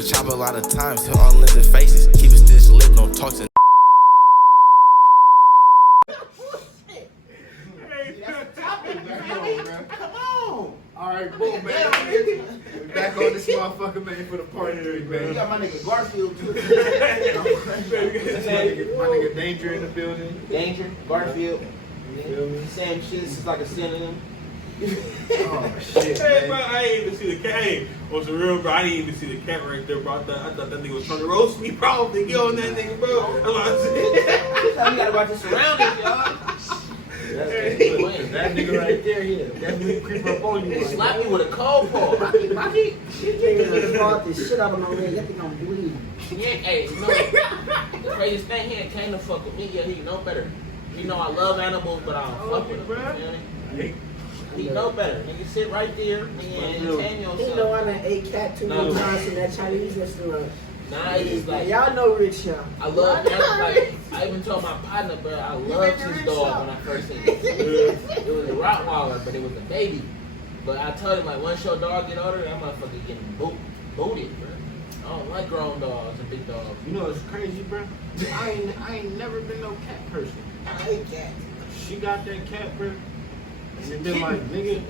the chopper a lot of times. Hit all lizard faces. Keep it stitched lip, no talk to. Come on! Alright, boom, man. We back on this motherfucker, man, for the part 3, man. You got my nigga Garfield too. My nigga Danger in the building. Danger, Garfield. You feel me? Same shit, this is like a synonym. Oh, shit, Hey, man. bro, I ain't even see the cat. Hey, on some real, bro, I didn't even see the cat right there, bro. I thought that nigga was trying to roast me, bro. I was thinking, yo, that nigga, bro. That's what I said. You gotta watch the surroundings, y'all. That nigga right there, yeah. That nigga creep up on you. He slapped me with a cold paw. Rocky. Shit, nigga, brought this shit out of my leg. That thing I'm bleeding. He ain't, hey, you know, the craziest thing, he ain't came to fuck with me yet. He know better. He know I love animals, but I don't fuck with them. You know? He know better. Nigga, sit right there. Nigga, entertain yourself. He know I done ate cat too many times in that Chinese restaurant. Nah, it's like, y'all know Rich y'all. I love like, I even told my partner, bro, I loved his dog when I first seen it. It was a Rottweiler, but it was a baby. But I told him, like, once your dog get older, that motherfucker getting booted, bro. I don't like grown dogs and big dogs. You know what's crazy, bro? I ain't never been no cat person. I hate cats. She got that cat, bro. And it been like, nigga,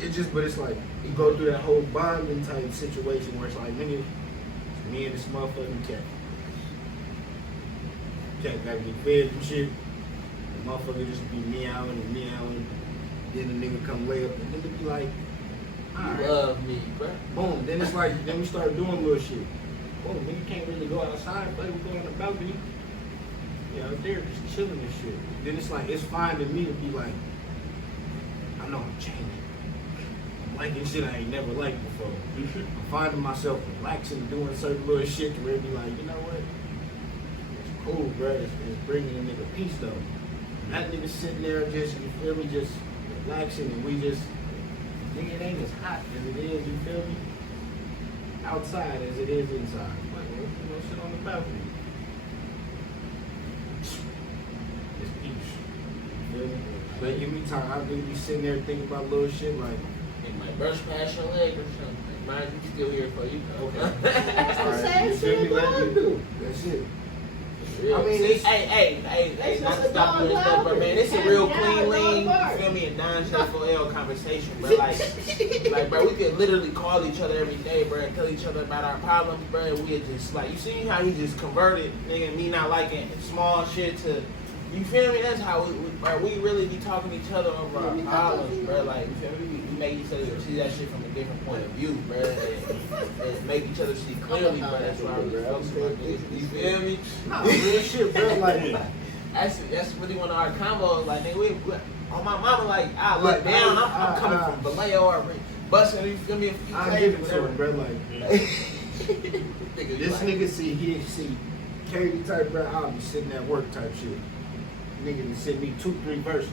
it's just, but it's like, you go through that whole bonding type situation where it's like, nigga, it's me and this motherfucking cat. Cat gotta get fed and shit. The motherfucker just be meowing and meowing. Then the nigga come lay up and nigga be like, You love me, bro. boom. Then it's like, then we start doing little shit. Boom, nigga can't really go outside, play with go on the balcony. Yeah, out there just chilling and shit. Then it's like, it's fine to me to be like, I know I'm changing. I'm liking shit I ain't never liked before. I'm finding myself relaxing, doing certain little shit to where it be like, you know what? It's cool, bro. It's bringing a nigga peace though. And that nigga sitting there just, you feel me, just relaxing and we just, nigga, it ain't as hot as it is, you feel me? Outside as it is inside. Like, you know, sit on the balcony. It's peace. You feel me? But give me time. I do be sitting there thinking about little shit like, It might brush past your leg or something. Mine be still here for you. okay. That's the Alright, same you feel shit me? Let dogs me do. That's it. I I mean, mean, it's- hey, not to stop doing stuff, but man, this is a real clean lean, you feel me, and Donshay4L conversation, bro. Like, bro, we could literally call each other every day, bro, and tell each other about our problems, bro, and we just, like, you see how he just converted, nigga, me not liking small shit to, you feel me, that's how we really be talking to each other over our problems, bro, like, you feel me, we make each other see that shit from a different point of view, bro, and make each other see clearly, bro, that's why I really focus on niggas, you feel me? Nah, real shit, bro. Like, That's really one of our combos. Like, nigga, we on my mama, like, I look down, I'm coming from Vallejo or busting, you feel me? If you I say give it to whatever. him, bro. Like, this nigga see Carey type, bro. I'll be sitting at work type shit. Nigga can send me 2-3 verses.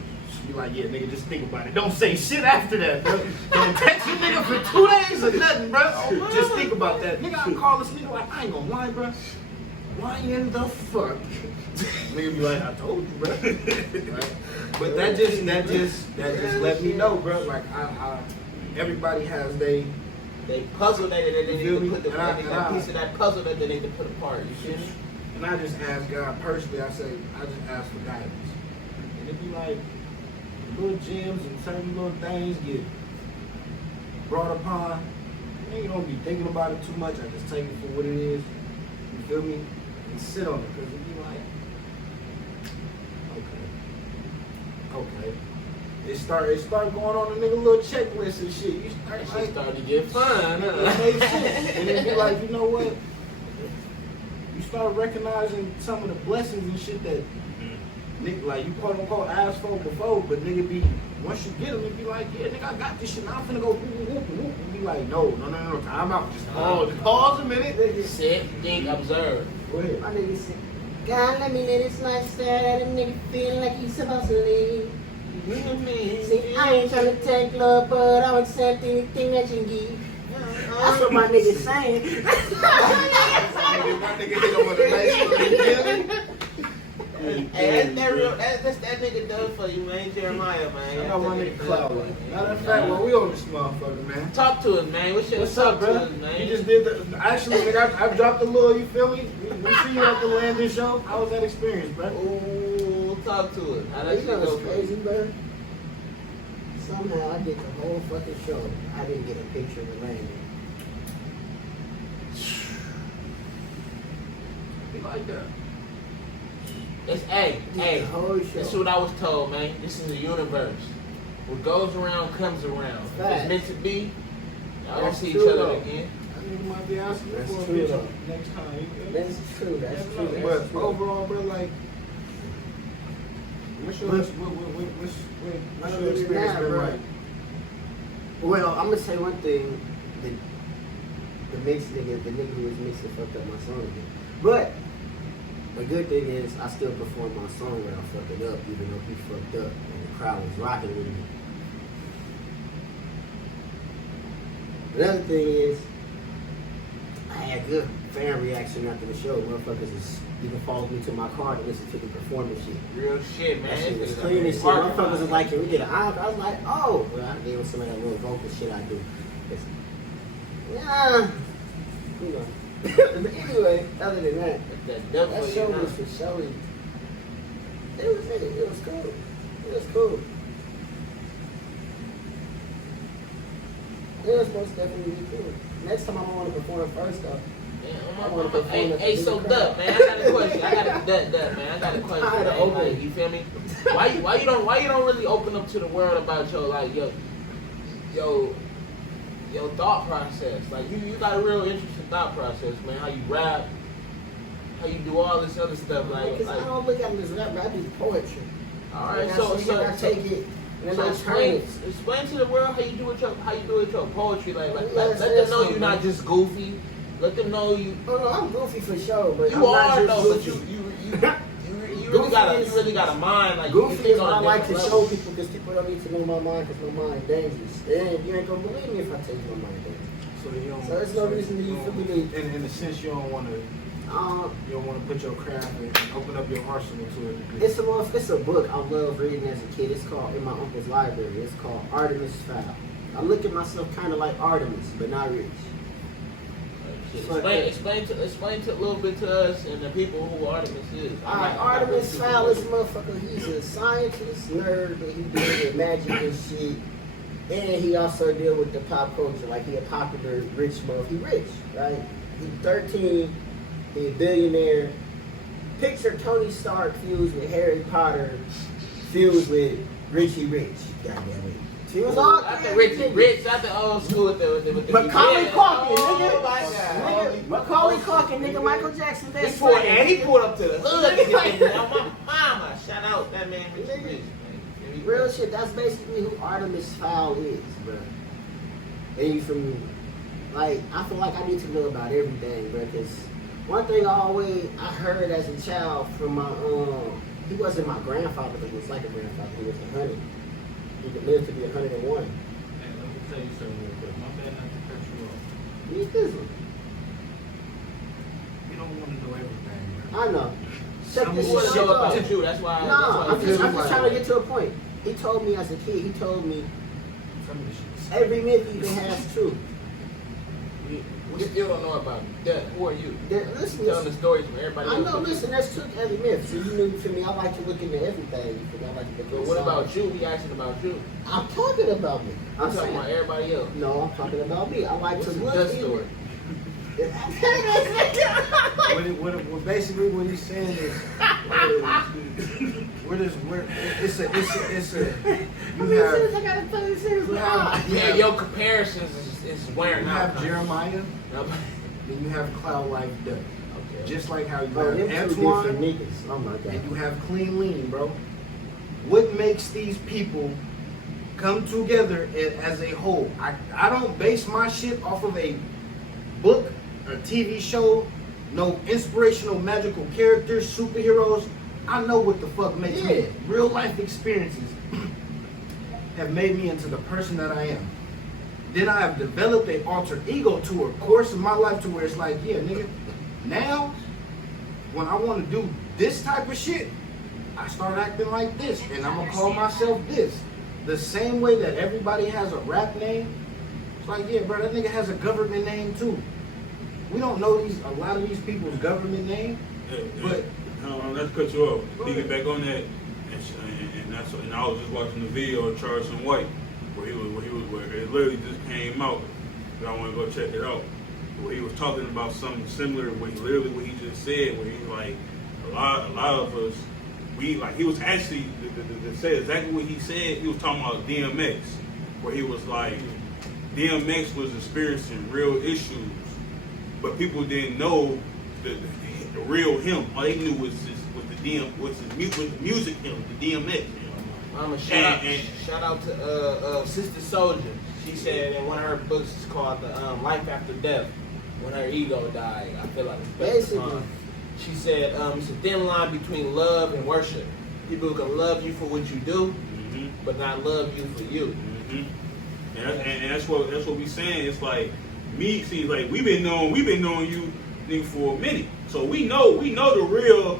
Be like, yeah, nigga, just think about it. Don't say shit after that, bro. Don't text a nigga for 2 days or nothing, bro. Just think about that. Nigga, I call this nigga like, I ain't gonna lie, bro. Why in the fuck? Nigga be like, I told you, bro. Right? But that just let me know, bro. Like, everybody has They puzzle that they need feel to me? put the And that piece of that puzzle that they need to put apart. You feel me? And I just ask God personally, I just ask for guidance. And it be like, little gems and certain little things get brought upon. You don't be thinking about it too much. I just take it for what it is. You feel me? And sit on it. Because it be like, okay. It start going on a nigga little checklist and shit. You start That like, shit started to get fun, it huh? makes sense. And it be like, you know what? You start recognizing some of the blessings and shit that nigga, like, you quote unquote asked for before, but nigga be, once you get them, it be like, yeah, nigga, I got this shit, now I'm finna go whoop. And be like, no, time out. Just pause a minute. Sit, think, observe. Go ahead. My nigga said, God, let me live this lifestyle that a nigga feel like he's supposed to live. See, I ain't trying to take love, but I'll accept anything that you give. That's what my nigga's saying. My nigga hit him with a nice little feeling. Hey, that's that nigga done for you, man. Jeremiah, man. I got my nigga CLOUDLIFE. Matter of fact, well, we on this motherfucker, man. Talk to us, man. What's up, bro? Man? You just did the. Actually, nigga, I dropped a little. You feel me? We see you at the landing show. How was that experience, bro? Ooh, talk to us. How that You shit know go? what's crazy, bro? Somehow I did the whole fucking show. I didn't get a picture of the landing. You like that? It's hey. The whole show. This is what I was told, man. This is the universe. What goes around comes around. If Facts. it's meant to be, y'all gonna That's see each true, other though. again. I think you might be asking That's for a true, picture though. next time. You feel me? That's true. That's true. That's But true. overall, bro, like, what's your But- what's Other your than experience that, been bro. like? Well, I'm gonna say one thing. The mix nigga, the nigga who was mixing fucked up my song again. But the good thing is I still perform my song without fucking up, even though he fucked up and the crowd was rocking with me. Another thing is I had good fan reaction after the show. Motherfuckers is even followed me to my car to listen to the performance shit. Real shit, man. That shit was This clean as nigga shit. parking Motherfuckers was lot. like, can we get an eye? I was like, oh. Well, I gave him some of that little vocal shit I do. It's, yeah. You know. But anyway, other than that, that show was for showing. It was cool. It was cool. It was most definitely cool. Next time I'm gonna perform first though. Hey, so Dut, man, I got a question. I got a Dut, man. I got a question. I had to Man. open Like, it. you feel me? Why you don't really open up to the world about your like your thought process? Like you got a real interesting thought process, man. How you rap, how you do all this other stuff. Because I don't look at it as rap, I do poetry. All right, And so I take it and So I turn it. explain to the world how you do it with your poetry. Like Yes, let yes, them know you're not man. just goofy. Let them know you Oh no, I'm goofy for sure, but you I'm not are just though. But goofy. you really got a mind. Like you Goofy think is what I on a like to different show level. people because people don't need to know my mind because my mind dangerous. And you ain't gonna believe me if I tell you my mind dangerous. So you don't. So there's no reason to you feel me to. In a sense, you don't want to. You don't want to put your craft and open up your arsenal to it. It's a book I love reading as a kid. It's called in my uncle's library. It's called Artemis Fowl. I look at myself kind of like Artemis, but not rich. Explain to a little bit to us and the people who Artemis is. Alright, Artemis Fowl, this motherfucker, he's a scientist, nerd, but he deals with magic and shit. And he also deal with the pop culture, like he a popular rich motherfucker. He rich, right? He's 13, he a billionaire. Picture Tony Stark fused with Harry Potter, fused with Richie Rich. Goddamn it. He was all Not the Rich, not the old school with the Macaulay yeah. Culkin, Oh nigga. my God. Nigga, Macaulay Culkin, nigga, Michael Jackson, that's He pulled up to the hood. My mama, shout out that man Richie Rich. Man. Real shit, that's basically who Artemis Fowl is, bro. And you from, like, I feel like I need to know about everything, bro, because one thing I heard as a child from my, he wasn't my grandfather, but he was like a grandfather, he was 100. He could live to be 101. Hey, let me tell you something real quick. My bad not to cut you off. He's this one. You don't want to know everything, bro. I know. Check Some this You want to shit know out. about you, that's why. No, I'm just like trying to get to a point. He told me as a kid, he told me Some of this shit. every myth even has truth. We still don't know about that. Who are you? Listen, Telling the stories from everybody I else. know, listen, that's truth every myth. So you know, for me, I like to look into everything. For me, I like to look But into what about science. you? We asking about you. I'm talking about me. I'm I'm talking saying. about everybody else. No, I'm talking about me. I like What's to the look Dut in. story? What basically what he's saying is, you have Yeah, your comparisons is wearing you out. have Jeremiah, No, then you have CloudLife Dutt. okay. Just like how you Oh, have them two different Antoine niggas. Oh my god. and you have CleanLean, bro. What makes these people come together as a whole? I don't base my shit off of a book, a TV show, no inspirational magical characters, superheroes. I know what the fuck makes me. Real life experiences have made me into the person that I am. Then I have developed an alter ego to a course of my life to where it's like, yeah, nigga, now when I want to do this type of shit, I start acting like this, and I'm gonna call myself this. The same way that everybody has a rap name. It's like, yeah, bro, that nigga has a government name too. We don't know a lot of these people's government name, but let's cut you off. Thinking back on that, and I was just watching the video of Charles and White, where it literally just came out. And I want to go check it out. Where he was talking about something similar to what he just said, where he's like, a lot of us, he was actually to say exactly what he said. He was talking about DMX, where he was like, DMX was experiencing real issues, but people didn't know the real him. All they knew was his music him, the DMX. I'm a shout out to Sister Soldier. She said in one of her books, it's called Life After Death. When her ego died, I feel like it's basically. She said it's a thin line between love and worship. People can love you for what you do, but not love you for you. And that's what we saying. It's like me. See, like we've been knowing you nigga for a minute, so we know the real.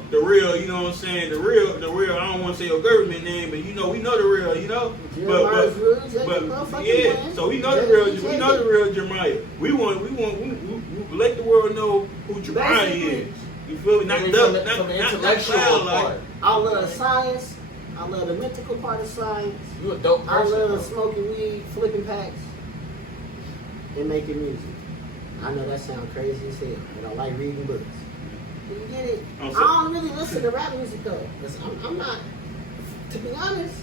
You know what I'm saying? The real. I don't want to say your government name, but we know the real. You know, but yeah. So we know the real. We know the real Jeremiah. We let the world know who Jeremiah is. You feel me? Not intellectual part. I love science. I love the mythical part of science. You a dope person. I love smoking weed, flipping packs, and making music. I know that sounds crazy as hell, but I like reading books. You get it? I don't really listen to rap music though. I'm not, to be honest,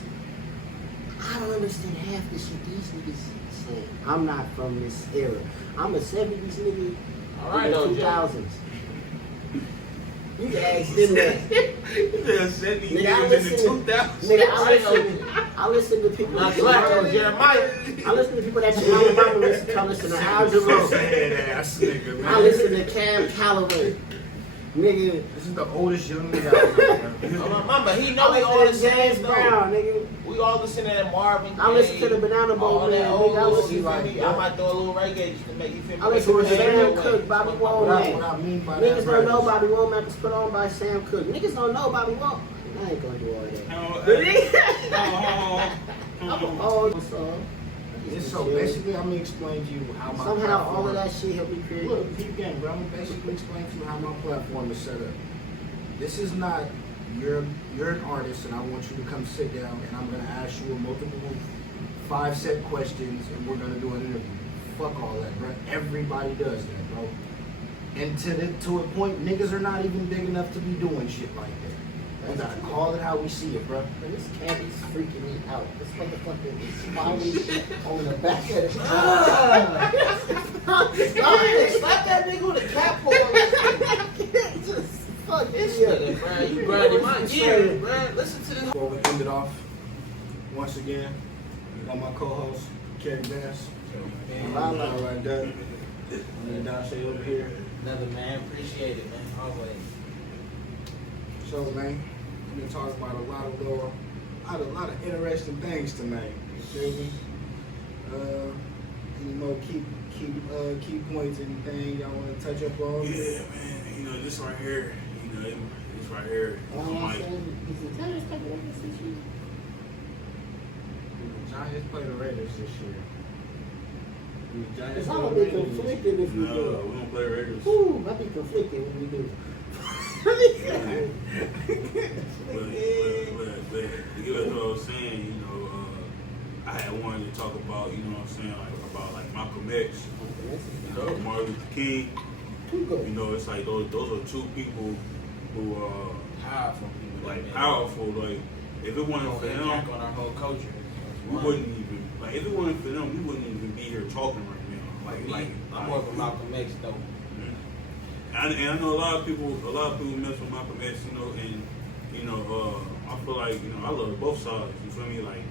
I don't understand half the shit these niggas say. I'm not from this era. I'm a 70s nigga. All right, in the 2000s. You can ask them that. I listen to people. Jeremiah. I listen to people that your mama listen to. I listen to Al Jarreau. I listen to Cam Calloway. Nigga, this is the oldest young nigga out there. Oh, my mama, he know we all the same James Brown, nigga. We all listen to that Marvin Gaye. I listen to the Banana Boat Man, nigga. I listen to I might throw a little reggae just to make you feel. I listen to Sam Cooke, Bobby Womack. What I mean by Niggas that, don't know Bobby Womack was put on by Sam Cooke. Niggas don't know Bobby Womack. I ain't gonna do all that. So basically, I'm gonna explain to you how my somehow platform, all of that shit helped me create. Look, keep going, bro. I'm gonna basically explain to you how my platform is set up. This is not you're an artist, and I want you to come sit down, and I'm gonna ask you a multiple 5-set questions, and we're gonna do an interview. Fuck all that, bro. Everybody does that, bro. And to a point, niggas are not even big enough to be doing shit like that. We gotta call it how we see it, bro. And this candy's freaking me out. This motherfucker is smiling on the back of the Slap that nigga with a cap on. Just fuck This this nigga, bro. You grinding my gears, bro. Listen to this. Before we end it off, once again, we got my co-host, Careybandz. And CLOUDLIFE DUT. And Donshay over here. Another man. Appreciate it, man. Always. So, man, we've been talking about a lot of interesting things tonight. You feel me? Any more key points, anything y'all want to touch up on? Yeah, man. This right here. This right here. Giants play the Raiders this year. It's all be conflicted if you do. No, we don't play Raiders. Ooh, I'll be conflicted when we do. But what I was saying, I had wanted to talk about, about Malcolm X, Martin Luther King. It's like those are two people who are Powerful people. powerful. Like if it wasn't for them, on our whole culture. we wouldn't even if it wasn't for them, we wouldn't even be here talking right now. I'm more of a Malcolm X though. And I know a lot of people mess with Malcolm X, I feel like, I love both sides, you feel me? Like,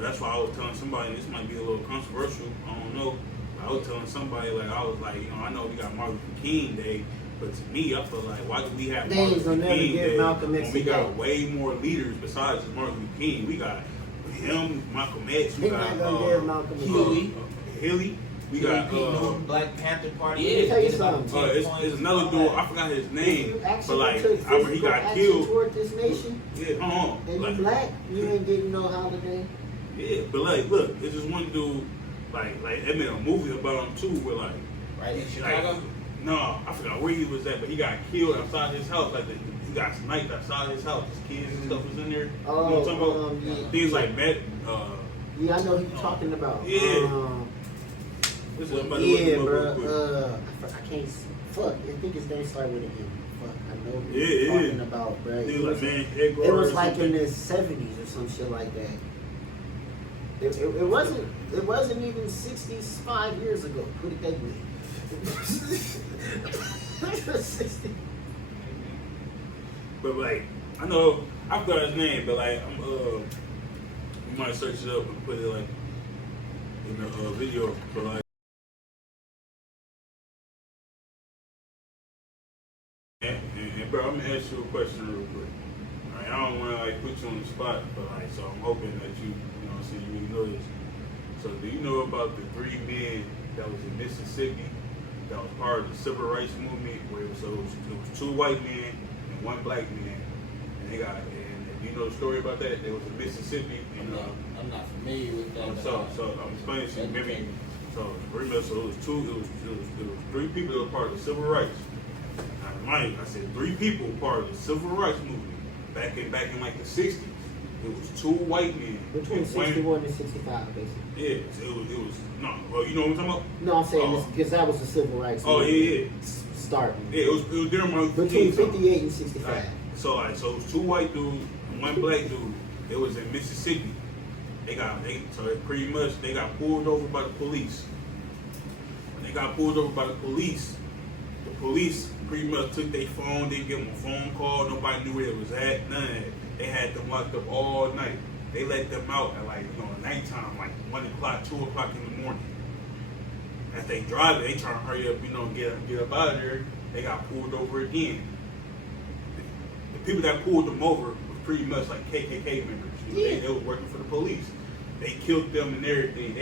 that's why I was telling somebody, and this might be a little controversial, I don't know, but I was telling somebody, I know we got Martin Luther King Day, but to me, I feel like, why do we have Martin Luther King Day when we got way more leaders besides just Martin Luther King? We got him, Malcolm X, we got Malcolm Hilly, We got Black Panther Party. Yeah. Let me tell you something. it's another dude. I forgot his name, but like took I remember he physical got action killed. toward this nation, Yeah, and like, you black, you ain't getting no holiday. yeah, but like, look, it's just one dude. Like they made a movie about him too, where like, Right in Chicago. like, no, I forgot where he was at, but he got killed outside his house. Like he got sniped outside his house. His kids and stuff was in there. You know what I'm talking about? Yeah. Things like that. Yeah, I know who you're talking about. Yeah. What's it about? Yeah, bro. I can't. Fuck, I think his name started with an M. Fuck, I know who you're talking about, bro. It was like in the 70s or some shit like that. It wasn't even 65 years ago. Put it that way. It was 60. But like, I know I forgot his name, but like, you might search it up and put it like in the video. But like, and bro, I'm gonna ask you a question real quick. Like, I don't want to like put you on the spot, but like, so I'm hoping that you know, what I'm saying, you really know this. So, do you know about the 3 men that was in Mississippi that was part of the civil rights movement? Where it was 2 white men and 1 black man, and they got. And you know the story about that? They was in Mississippi, and I'm not familiar with that. so I'm explaining to you. Maybe so. Pretty much, so it was 3 people that were part of the civil rights. I said 3 people part of the civil rights movement back in like the 60s. It was 2 white men. Between 61 and 65, basically. Yeah, it was no. Well, you know what I'm talking about? No, I'm saying this because that was the civil rights. Oh yeah. Starting. Yeah, it was during my Between 58 and 65. Right. So it was 2 white dudes and 1 black dude. It was in Mississippi. So pretty much they got pulled over by the police. When they got pulled over by the police pretty much took their phone, didn't give them a phone call, nobody knew where it was at, none of that. They had them locked up all night. They let them out at like, nighttime, like 1 o'clock, 2 o'clock in the morning. As they drive it, they trying to hurry up, get up out of there. They got pulled over again. The people that pulled them over was pretty much like KKK members. They was working for the police. They killed them and everything.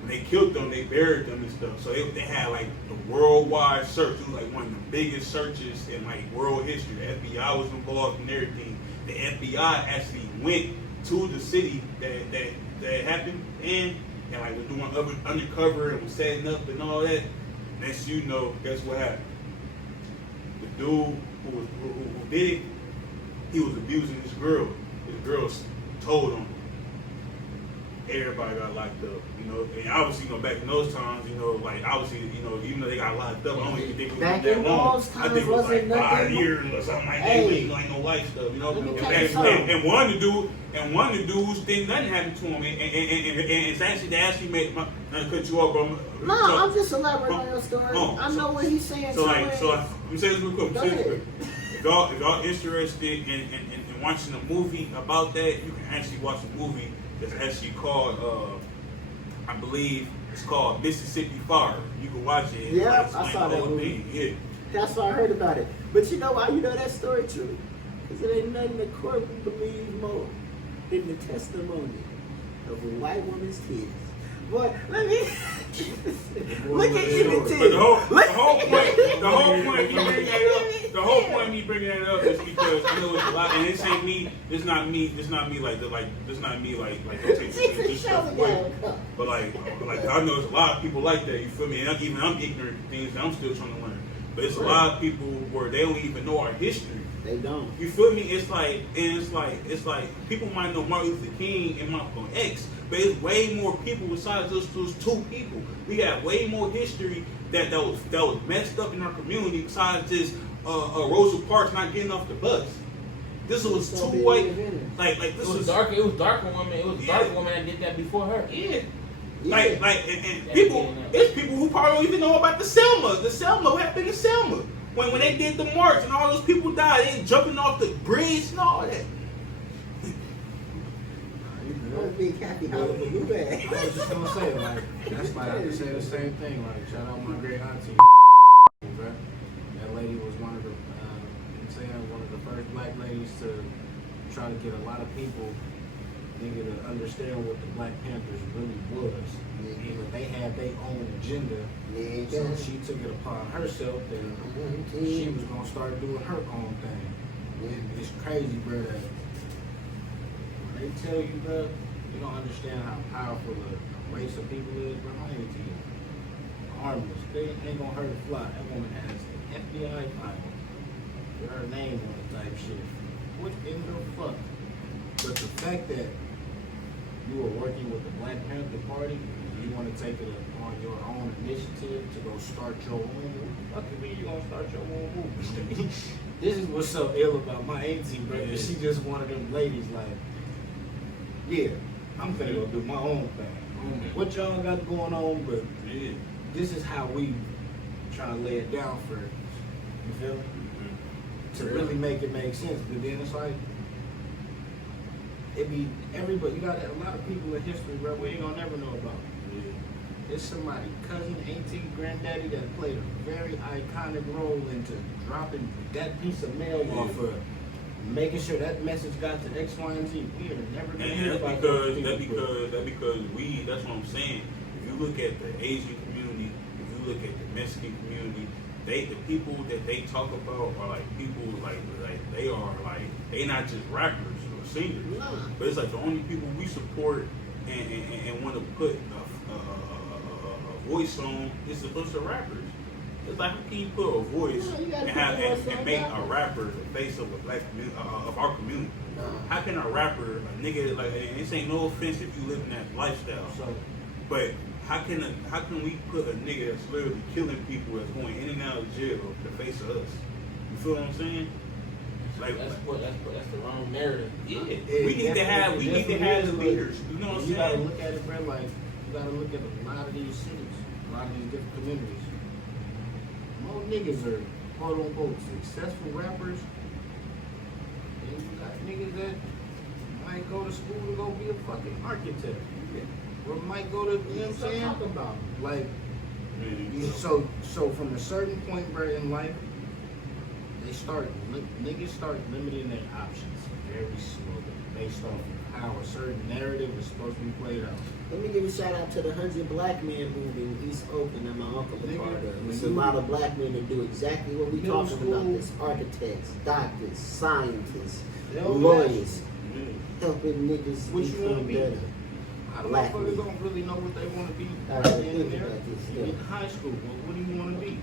When they killed them, they buried them and stuff. So they had like the worldwide search. It was like one of the biggest searches in like world history. The FBI was involved in everything. The FBI actually went to the city that happened and like was doing undercover and was setting up and all that. Next you know, guess what happened? The dude who did it, he was abusing this girl. This girl told him. Everybody got locked up, and obviously, back in those times, like obviously, even though they got locked up, I don't even think it was back that in long. those I times, think it was like 5 nothing. years or something like that. Hey. Ain't no life stuff, And one of the dudes didn't nothing happen to him, and it's actually they actually made not to cut you off, bro. No, I'm just elaborating on your story. I know what he's saying. So I'm saying this real quick. Go ahead. If y'all interested in watching a movie about that, you can actually watch a movie that's actually called, I believe it's called Mississippi Fire. You can watch it. Yeah, I saw that movie. Thing. Yeah. That's why I heard about it. But you know why you know that story true? Because it ain't nothing the court would believe more than the testimony of a white woman's kids. Boy, let me look at you. But the whole point of me bringing that up is because I know it's a lot, and this ain't me. It's not me like don't take this stuff away. But like I know there's a lot of people like that. You feel me? And even I'm ignorant to things that I'm still trying to learn. But it's a lot of people where they don't even know our history. They don't. You feel me? It's like people might know Martin Luther King and Malcolm X, but it's way more people besides those 2 people. We got way more history that was messed up in our community besides just Rosa Parks not getting off the bus. This was 2 white, like this was darker. It was darker woman. It was darker woman that did that before her. Yeah. And people, it's people who probably don't even know about the Selma. What happened in Selma? When they did the march and all those people died, they jumping off the bridge and all that. Big happy Halloween. You bad. I was just gonna say, that's like I can say the same thing. Like, shout out my great auntie, bro. That lady was one of the, one of the first black ladies to try to get a lot of people nigga, to understand what the Black Panthers really was. You know, they had their own agenda, so she took it upon herself that she was gonna start doing her own thing. And it's crazy, bro, that when they tell you, bro, you don't understand how powerful a race of people is, bro. I ain't tell you. Harmless. They ain't gonna hurt a fly. That woman has an FBI file with her name on it type shit. What in the fuck? But the fact that you are working with the Black Panther Party, you want to take it on your own initiative to go start your own movement. What do you mean you gonna start your own movement? This is what's so ill about my auntie, bro. Yeah. She just one of them ladies like, yeah, I'm finna go do my own thing. What y'all got going on, but yeah, this is how we try to lay it down for, you feel me? To really make it make sense. But then it's like, it be everybody, you got a lot of people in history, bro, we ain't gonna never know about. There's somebody, cousin, auntie, granddaddy that played a very iconic role into dropping that piece of mail off of making sure that message got to X, Y, and Z. We are never gonna hear about that because we, that's what I'm saying. If you look at the Asian community, if you look at the Mexican community, the people that they talk about are like people like they not just rappers or singers, but it's like the only people we support and want to put a voice on is a bunch of rappers. It's like, how can you put a voice and make a rapper the face of a black community, of our community? How can a rapper, a nigga, like, and this ain't no offense if you live in that lifestyle, but how can we put a nigga that's literally killing people, that's going in and out of jail, the face of us? You feel what I'm saying? Like, that's the wrong narrative. Yeah, we need to have the leaders. You know what I'm saying? You gotta look at it, bro. Like, you gotta look at a lot of these cities, a lot of these different communities. Most niggas are quote unquote successful rappers, and you got niggas that might go to school to go be a fucking architect, or might go to, you know what I'm saying? Talk about like, so from a certain point, bro, in life, niggas start limiting their options very slowly based off of how a certain narrative is supposed to be played out. Let me give a shout out to the 100 Black Men movement in East Oakland that my uncle was part of. There's a lot of black men that do exactly what we talking about. This architects, doctors, scientists, lawyers, helping niggas become better. A lot of motherfuckers don't really know what they want to be in high school. Well, what do you want to be?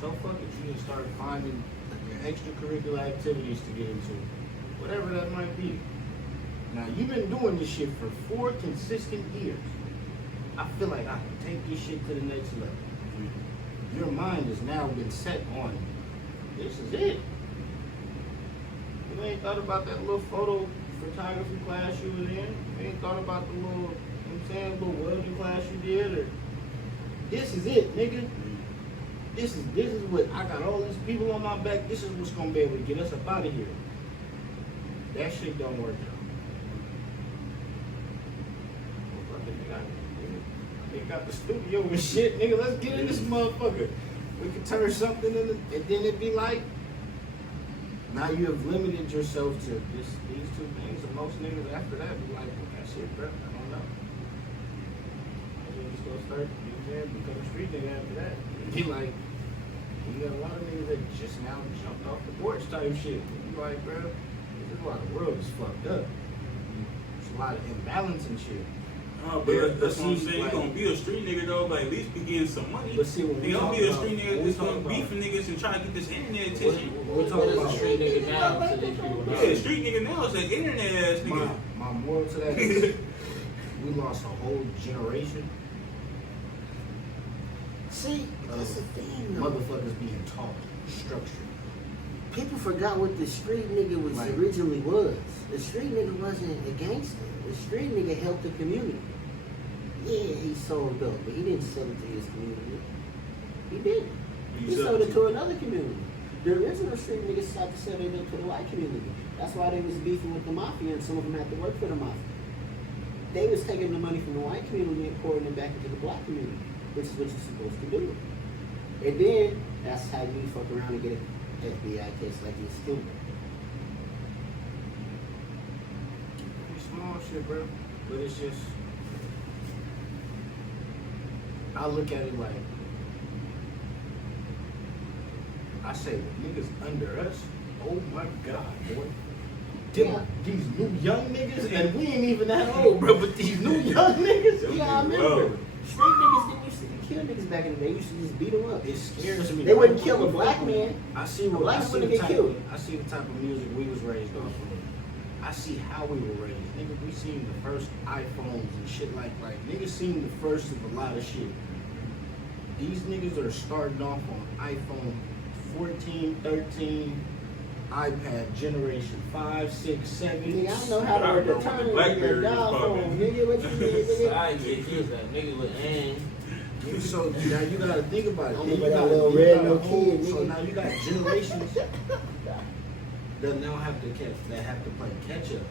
So fuck it, you just start finding your extracurricular activities to get into, whatever that might be. Now, you've been doing this shit for 4 consistent years. I feel like I can take this shit to the next level. Your mind has now been set on, this is it. You ain't thought about that little photo photography class you was in. You ain't thought about the little, you know what I'm saying, little welding class you did. Or this is it, nigga. This is what, I got all these people on my back. This is what's gonna be able to get us up out of here. That shit don't work out. They got the studio and shit, nigga. Let's get in this motherfucker. We can turn something in, and then it'd be like, now you have limited yourself to these 2 things, and most niggas after that be like, well, that shit, bro, I don't know. I'm just gonna start, you know what I'm saying, become a street nigga after that. Be like, you got a lot of niggas that just now jumped off the porch type shit. You like, bro, this is why the world is fucked up. There's a lot of imbalance and shit. Oh, but that's what I'm saying. Like, you gonna be a street nigga though, but at least be getting some money. But see, when you gonna be a street nigga that's gonna beef for niggas and try to get this internet attention. We're talking about street nigga now to these people. Yeah, street nigga now is an internet ass nigga. My moral to that is we lost a whole generation. See, that's the thing though. Motherfuckers being taught structure. People forgot what the street nigga was originally was. The street nigga wasn't a gangster. The street nigga helped the community. Yeah, he sold dope, but he didn't sell it to his community. He didn't. He sold it to another community. The original street niggas tried to sell their dope to the white community. That's why they was beefing with the mafia, and some of them had to work for the mafia. They was taking the money from the white community and pouring it back into the black community, which is what you're supposed to do. And then, that's how you fuck around and get an FBI case like this too. Small some shit, bro. But it's just, I look at it like, I say, the niggas under us, oh my God, boy. These new young niggas, and we ain't even that old, bro, but these new young niggas, Yeah, I remember. Street niggas didn't used to kill niggas back in the day. They used to just beat them up. it scares me. They wouldn't kill a black man. I see what Black I see wouldn't the get type killed. of, I see the type of music we was raised off of. I see how we were raised. Niggas, we seen the first iPhones and shit like niggas seen the first of a lot of shit. These niggas are starting off on iPhone 14, 13, iPad generation 5, 6, 7. Nigga, I don't know how to work the turn in Blackberry your dial was phone. popping. Nigga, what you mean, nigga? I get you that nigga with aim. So now you gotta think about it. I'm Then you with that gotta- little you red gotta little hold- kid, So nigga. now you got generations that now have to play catch up.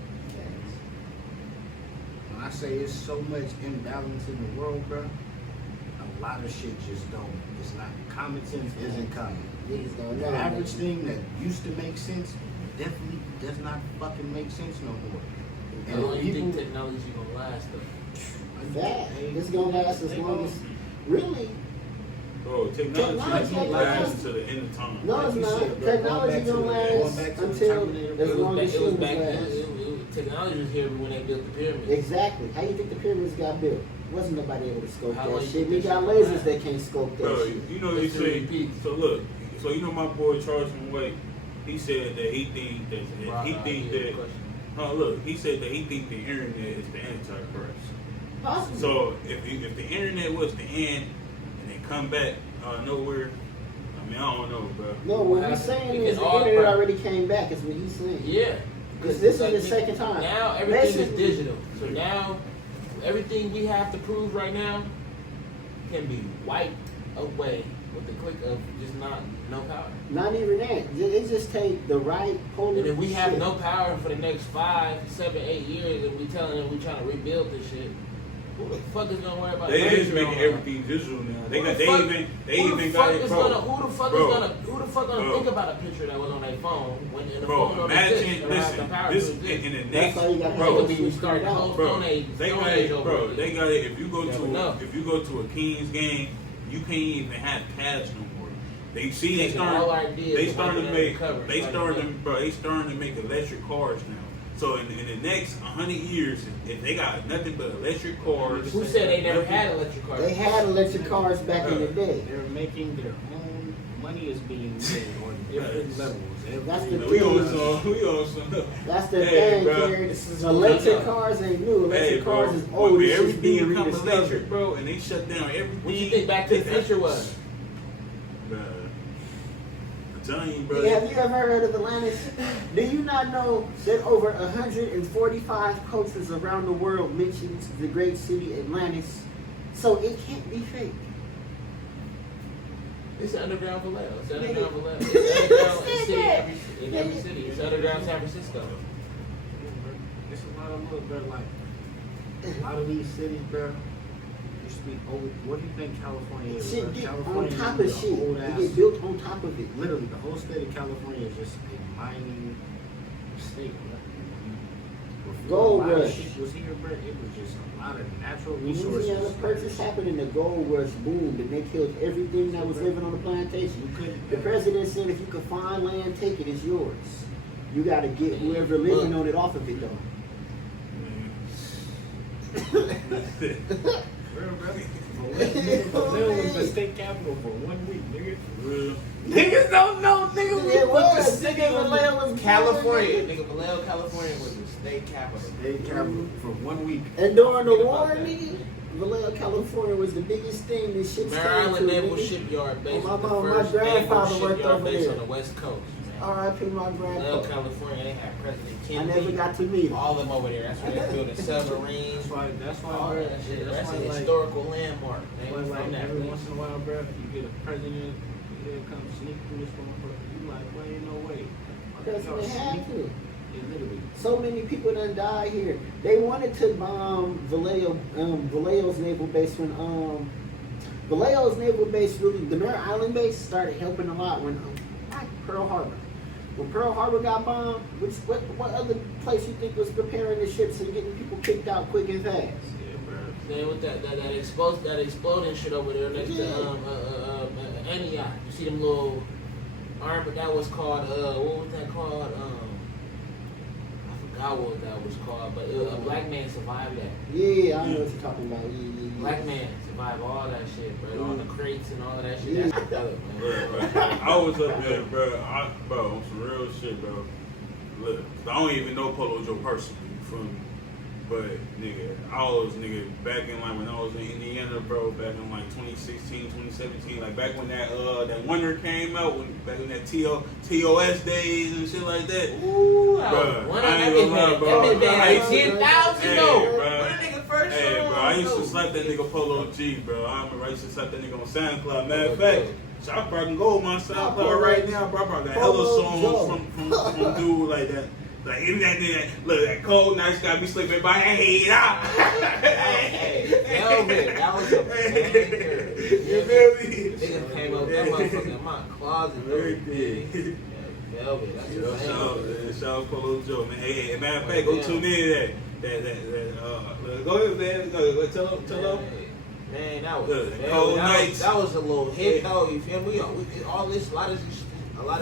When I say it's so much imbalance in the world, bro, a lot of shit just don't. It's not common sense isn't common. Niggas don't The know. average thing that used to make sense definitely does not fucking make sense no more. How long And you think people, technology gonna last though? That this gonna last as long as really. Bro, technology Technology gonna ain't last last. until the end of time. No, Like it's you not. said, bro, Technology going gonna back last to the until Terminator, as long as humans back last. technology was here when they built the pyramids. Exactly. How you think the pyramids got built? Wasn't nobody able to scope How long that you shit. think We that got shit lasers last? that can't scope that Bro, shit. you know they It's a say. repeat. So look, so you know my boy Charles White. He said that he think that he said that he think the internet is the antichrist. Possibly. So if the internet was to end and they come back nowhere, I mean I don't know, bro. No, what he's saying is the internet already came back, is what he's saying. Yeah. Because this is the second time. Now everything is Basically- digital. So now everything we have to prove right now can be wiped away with the click of just no power. Not even that. It just take the right polar. And if we have shit. no power for the next 5, 7, 8 years, and we telling them we trying to rebuild this shit, who the fuck is gonna worry about? They is digital making now? everything digital now. Who They the fuck even got it, bro. Who the fuck Bro. gonna Bro. think about a picture that was on their phone when the Bro, phone don't imagine, exist, or have the listen, power this to exist? in the That's next, why you got bro, We start the whole bro, Stone Age. they Stone got Age it, over bro. with. They got it. If you go Never know. to a Kings game, you can't even have cash no more. They see they Taking all starting, ideas they and starting to making make, them cover, they starting starting to make electric cars now. So in the next 100 years, if they got nothing but electric cars, Who said they never had electric cars? They had electric cars back in the day. they're making their own money is being made on different levels. That's Every- the we on some. That's the Hey, thing, bro, Jared. this is Electric what- cars ain't new. Electric Hey, bro, cars is old. when It's just everything being become rediscovered. electric, bro, and they shut down everything. What you think Back to the Future was? Bruh, I'm telling you, bro. Have you ever heard of Atlantis? Do you not know that over 145 cultures around the world mentions the great city Atlantis? So it can't be fake. It's an underground Vallejo. It's an underground Vallejo. Nigga. It's underground Said city that. in every city. It's underground San Francisco. It's a lot of look, bro. Like a lot of these cities, bro. Used to be old. What do you think California is? Shit bro? get on California top is of a shit. old It ass- get built on top of it. Literally, the whole state of California is just a mining state, bro. Before Gold a lot of rush. shit was here, bro. It was just a lot of natural resources. Louisiana Purchase happened and the gold rush boomed and they killed everything that was living on the plantation. You couldn't. The president said if you could find land, take it, it's yours. You gotta get whoever living on it off of it though. Vallejo was the state capital for 1 week, nigga. Real. Niggas don't know, nigga. It was. Nigga, Vallejo was California. Nigga, Vallejo, California was the state capital. State capital for 1 week. And during the Think war, about that. nigga, Vallejo, California was the biggest thing this shit Mare started Island to, Naval nigga. Shipyard based My on the mom- my first grandfather naval worked shipyard over based there. on the West Coast. R.I.P. my Vallejo, grandpa. California, they had President I Kennedy. never got to meet him. all of them over there. That's where they building submarines. That's why, All bro. that shit. That's why, a like, historical landmark. that's Man. why, like, From that every place. once in a while, bro, you get a president, he'll come sneak through this motherfucker. You like, well, ain't no way. President had to. It literally. So many people done died here. They wanted to bomb Vallejo's naval base when Vallejo's naval base really, the Mare Island base started helping a lot when Pearl Harbor. when Pearl Harbor got bombed, what other place you think was preparing the ships and getting people kicked out quick and fast? Yeah, bro. Then with that exploding shit over there next to Antioch. You see them little armor that was called what was that called? I forgot what that was called, but a black man survived that. Yeah, I know what you're talking about. Yeah. Black man survived all that shit, bro. All the crates and all that shit. That's dope, man. Bro, I was up there, bro. Bro, on some real shit, bro. Look, I don't even know Polo Joe personally, you feel me? But, nigga, I was, back in, like, when I was in Indiana, bro, back in, like, 2016, 2017, like, back when that Wonder came out, back in that TOS days and shit like that. Ooh, bro, one I ain't gonna lie, bro. That bitch been 10,000, though. Bro. When that nigga first Hey, bro, I used to slap slap that nigga Polo G, bro. I remember I used to slap that nigga on SoundCloud. Matter of fact, so I probably can go on my SoundCloud right now, bro. I probably got hella songs from dude like that. Like, in that nigga, look, that cold nights got me sleeping by head out. Hey, Velvet, that was a banger. You feel me? Nigga came up that motherfucker in my closet. Everything. Velvet, that's a banger. Shout out Polo Joe, man. Hey, matter of fact, go tune in that. Go ahead, man. Go tell them. Man, that was cold nights. That was a little hit though. You feel me? A lot of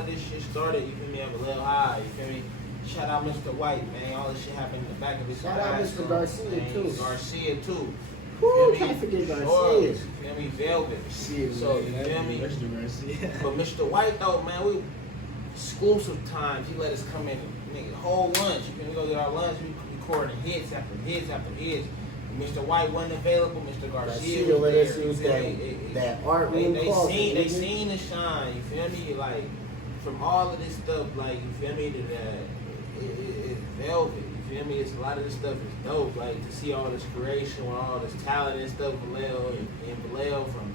this shit started. You feel me? At a little high. You feel me? Shout out Mr. White, man. All this shit happened in the back of his Shout out Mr. Garcia too. Garcia too. Who can't forget Garcia? You feel me? Velvet. So you feel me? Mr. Garcia. But Mr. White though, man, we exclusive times. He let us come in and make a whole lunch. You can go get our lunch. We recording hits after hits after hits. Mr. White wasn't available. Mr. Garcia was let there. us use that art room closet. They seen the shine. You feel me? Like from all of this stuff. Like you feel me? It's velvet. You feel me? It's a lot of this stuff is dope. Like to see all this creation with all this talent and stuff. Vallejo from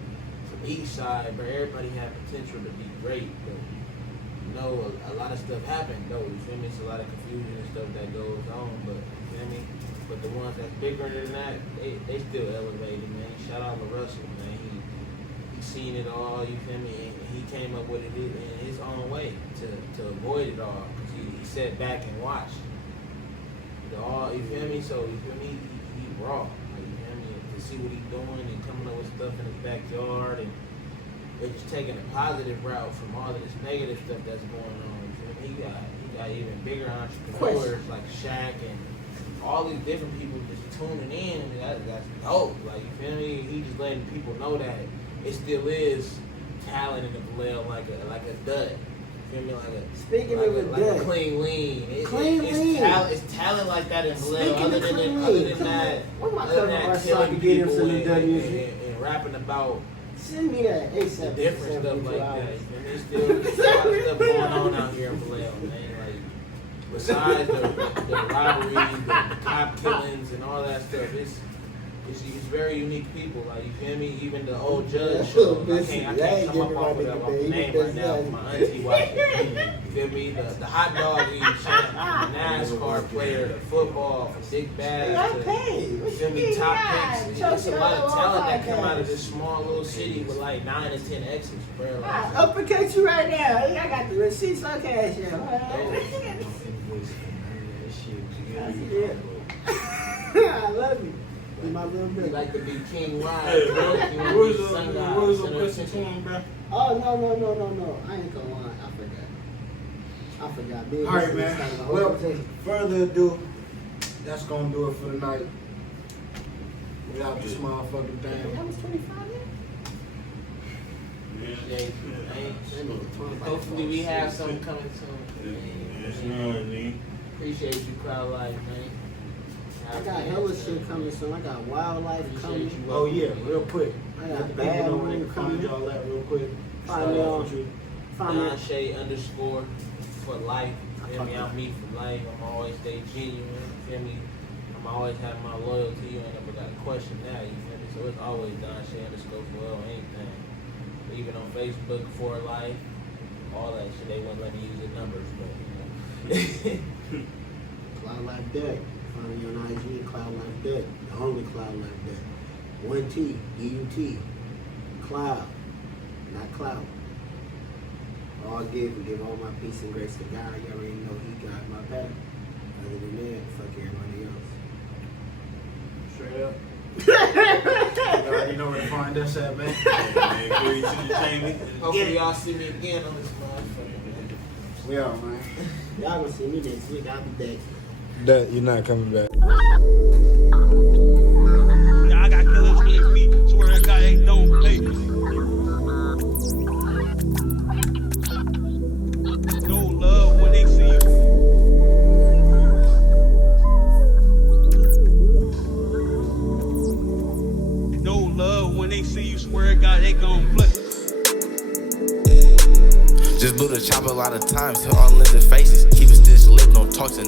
each side, but everybody had potential to be great. But you know, a lot of stuff happened though. You feel me? It's a lot of confusion and stuff that goes on. But you feel me? But the ones that's bigger than that, they still elevated, man. Shout out to Russell, man. He seen it all, you feel me? And he came up with it in his own way to avoid it all. Because he sat back and watched it all, you feel me? So, you feel me? He raw. Like, you feel me? To see what he's doing and coming up with stuff in his backyard. And they're just taking a positive route from all of this negative stuff that's going on. You feel me? He got even bigger entrepreneurs like Shaq and all these different people just tuning in, and that's dope. Like, you feel me? He just letting people know that it still is talent in the Vallejo, like a dud. You feel me? Speaking of a like dud, a CleanLean. It's talent like that in Vallejo. Other than that, killing people and rapping about send me that ASAP. Different stuff like that. You feel me? There's still a lot of stuff going on out here in Vallejo, man. Besides the robberies, the cop killings, and all that stuff, it's very unique people. Like, you feel me? Even the old judge show. I can't come up off of the name right now. My auntie wife. You feel me? The hot dog eating champ, the NASCAR player, the football, for Dick Bass. You feel me? Top picks. There's a lot of talent that come out of this small little city with like 9 or 10 exes, bro. I uppercut you right now. I got the receipts on cash, I love you. My little bit. You like to be King Ryan. Hey, bro. Where's the question to him, bro? Oh, no. I ain't gonna lie. I forgot. All right, man. Well, further ado, that's gonna do it for the night. Without this motherfucking thing. That was 25 minutes? Hopefully we have something coming soon. Appreciate you, CloudLife, man. I got hella shit coming soon. I got wildlife coming. Oh yeah, real quick. I got bad one coming. Find y'all that real quick. Find y'all. Donshay_4L CLOUDLIFE. Feel me? I'm me for life. I'm always stay genuine. Feel me? I'm always have my loyalty. You ain't never got a question now. You feel me? So it's always Donshay_4L anything. Even on Facebook, for life, all that shit. They wouldn't let me use the numbers, but you know. CloudLife DUT. Find me on IG, CloudLife DUT. The only CloudLife DUT. 1T, DUT. Cloud, not cloud. All give all my peace and grace to God. You already know He got my back. Other than that, fuck everybody else. Straight up. You already know where to find us at, man. Hopefully y'all see me again on this motherfucker, man. We are, man. Y'all gonna see me next week. I'll be back. That you're not coming back. I got killers with me. Swear to God, they don't play. No love when they see you. No love when they see you. Swear to God, they gon' play. Just blew the chopper a lot of times to unlimited faces. Keep it stitched lip, don't talk to